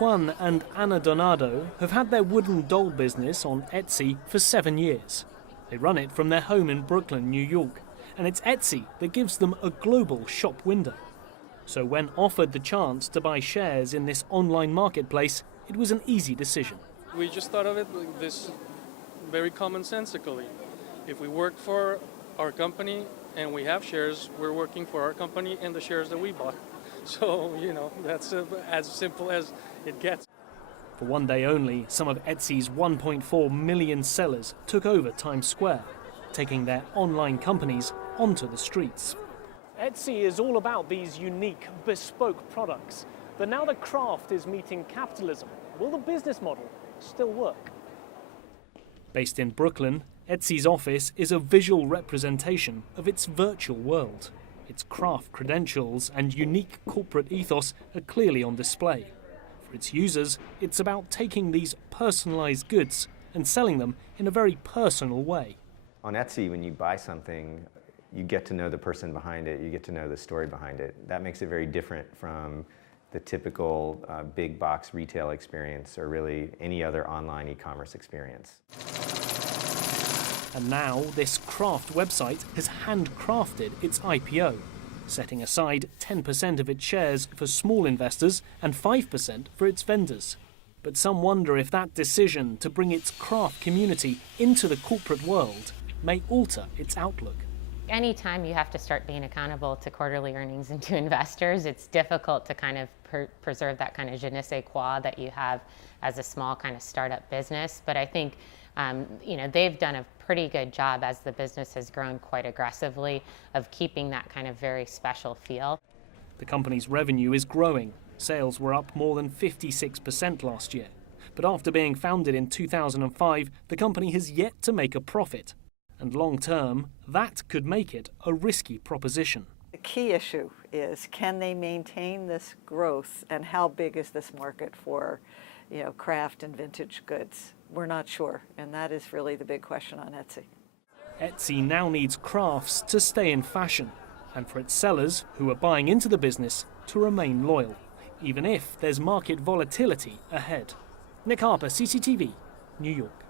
Juan and Ana Donado have had their wooden doll business on Etsy for 7 years. They run it from their home in Brooklyn, New York, and it's Etsy that gives them a global shop window. So when offered the chance to buy shares in this online marketplace, it was an easy decision. We just thought of it like this very commonsensically. If we work for our company and we have shares, we're working for our company and the shares that we bought. So, that's as simple as it gets. For one day only, some of Etsy's 1.4 million sellers took over Times Square, taking their online companies onto the streets. Etsy is all about these unique, bespoke products. But now that craft is meeting capitalism, will the business model still work? Based in Brooklyn, Etsy's office is a visual representation of its virtual world. Its craft credentials and unique corporate ethos are clearly on display. For its users, it's about taking these personalized goods and selling them in a very personal way. On Etsy, when you buy something, you get to know the person behind it, you get to know the story behind it. That makes it very different from the typical big box retail experience or really any other online e-commerce experience. And now this craft website has handcrafted its IPO, setting aside 10% of its shares for small investors and 5% for its vendors. But some wonder if that decision to bring its craft community into the corporate world may alter its outlook. Anytime you have to start being accountable to quarterly earnings and to investors, it's difficult to kind of preserve that kind of je ne sais quoi that you have as a small kind of startup business. But I think they've done a pretty good job as the business has grown quite aggressively of keeping that kind of very special feel. The company's revenue is growing. Sales were up more than 56% last year. But after being founded in 2005, the company has yet to make a profit. And long term, that could make it a risky proposition. The key issue is, can they maintain this growth, and how big is this market for craft and vintage goods? We're not sure, and that is really the big question on Etsy. Etsy now needs crafts to stay in fashion, and for its sellers who are buying into the business to remain loyal, even if there's market volatility ahead. Nick Harper, CCTV, New York.